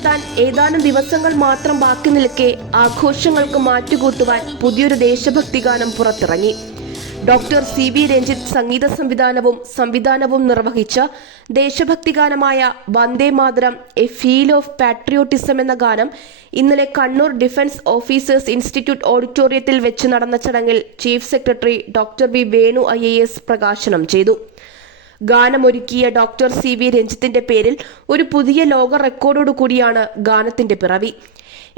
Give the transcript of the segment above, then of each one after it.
എത്താൻ ഏതാനും ദിവസങ്ങൾ മാത്രം ബാക്കി നിൽക്കെ ആഘോഷങ്ങൾക്ക് മാറ്റുകൂട്ടുവാൻ പുതിയൊരു ദേശഭക്തി ഗാനം പുറത്തിറങ്ങി. Doctor CV. രഞ്ജിത്ത് സംവിധാനവും നിർവഹിച്ച ദേശഭക്തി ഗാനമായ Vande Mataram a feel of patriotism എന്ന ഗാനം ഇന്നലെ കണ്ണൂർ ഡിഫൻസ് ഓഫീസേഴ്സ് ഇൻസ്റ്റിറ്റ്യൂട്ട് ഓഡിറ്റോറിയത്തിൽ വെച്ച് നടന്ന ചടങ്ങിൽ chief secretary doctor V Venu IAS പ്രകാശനം ചെയ്തു. ഗാനമൊരുക്കിയ ഡോക്ടർ സി.വി. രഞ്ജിത്തിന്റെ പേരിൽ ഒരു പുതിയ ലോക റെക്കോർഡോടു കൂടിയാണ് ഗാനത്തിന്റെ പിറവി.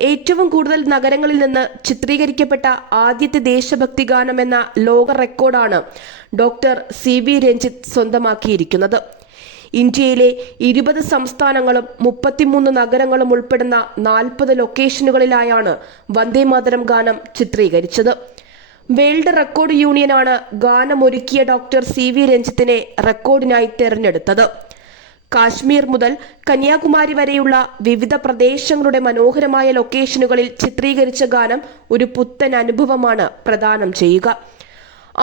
ഏറ്റവും കൂടുതൽ നഗരങ്ങളിൽ നിന്ന് ചിത്രീകരിക്കപ്പെട്ട ആദ്യത്തെ ദേശഭക്തി ഗാനം എന്ന ലോക റെക്കോർഡാണ് ഡോക്ടർ സി.വി. രഞ്ജിത്ത് സ്വന്തമാക്കിയിരിക്കുന്നത്. ഇന്ത്യയിലെ 20 സംസ്ഥാനങ്ങളും 33 നഗരങ്ങളും ഉൾപ്പെടുന്ന 40 ലൊക്കേഷനുകളിലായാണ് വന്ദേ മാതരം ഗാനം ചിത്രീകരിച്ചത്. വേൾഡ് റെക്കോർഡ് യൂണിയനാണ് ഗാനമൊരുക്കിയ ഡോക്ടർ സി.വി. രഞ്ജിത്തിനെ റെക്കോർഡിനായി തെരഞ്ഞെടുത്തത്. കാശ്മീർ മുതൽ കന്യാകുമാരി വരെയുള്ള വിവിധ പ്രദേശങ്ങളുടെ മനോഹരമായ ലൊക്കേഷനുകളിൽ ചിത്രീകരിച്ച ഗാനം ഒരു പുത്തൻ അനുഭവമാണ് പ്രദാനം ചെയ്യുക.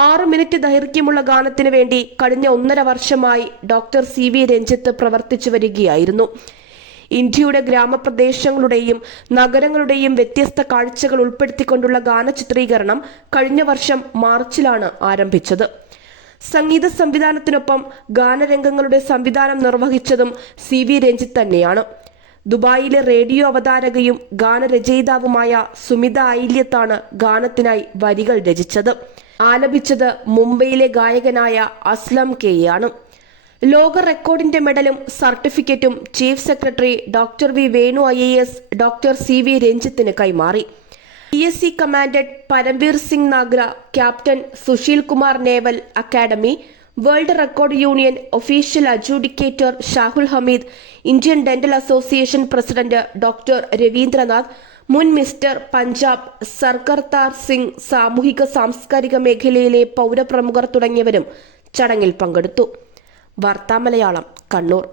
6 മിനിറ്റ് ദൈർഘ്യമുള്ള ഗാനത്തിന് വേണ്ടി കഴിഞ്ഞ 1.5 വർഷമായി ഡോക്ടർ സി.വി. രഞ്ജിത്ത് പ്രവർത്തിച്ചു വരികയായിരുന്നു. ഇന്ത്യയുടെ ഗ്രാമപ്രദേശങ്ങളുടെയും നഗരങ്ങളുടെയും വ്യത്യസ്ത കാഴ്ചകൾ ഉൾപ്പെടുത്തിക്കൊണ്ടുള്ള ഗാന ചിത്രീകരണം കഴിഞ്ഞ വർഷം മാർച്ചിലാണ് ആരംഭിച്ചത്. സംഗീത സംവിധാനത്തിനൊപ്പം ഗാനരംഗങ്ങളുടെ സംവിധാനം നിർവഹിച്ചതും സി.വി. രഞ്ജിത്ത് തന്നെയാണ്. ദുബായിലെ റേഡിയോ അവതാരകയും ഗാനരചയിതാവുമായ സുമിത ഐല്യത്താണ് ഗാനത്തിനായി വരികൾ രചിച്ചത്. ആലപിച്ചത് മുംബൈയിലെ ഗായകനായ അസ്ലം കെയാണ്. ലോക റെക്കോർഡിന്റെ മെഡലും സർട്ടിഫിക്കറ്റും chief secretary doctor V Venu IAS doctor C V. രഞ്ജിത്തിന് കൈമാറി. PSC commandant Paramvir Singh Nagra, captain Sushil Kumar naval academy, world record union official adjudicator Shahul Hameed, Indian dental association president doctor Ravindranath, മുൻ മിസ്റ്റർ പഞ്ചാബ് സർകർതാർ സിംഗ്, സാമൂഹിക സാംസ്കാരിക മേഖലയിലെ പൗരപ്രമുഖർ തുടങ്ങിയവരും ചടങ്ങിൽ പങ്കെടുത്തു. വാർത്താ മലയാളം, കണ്ണൂർ.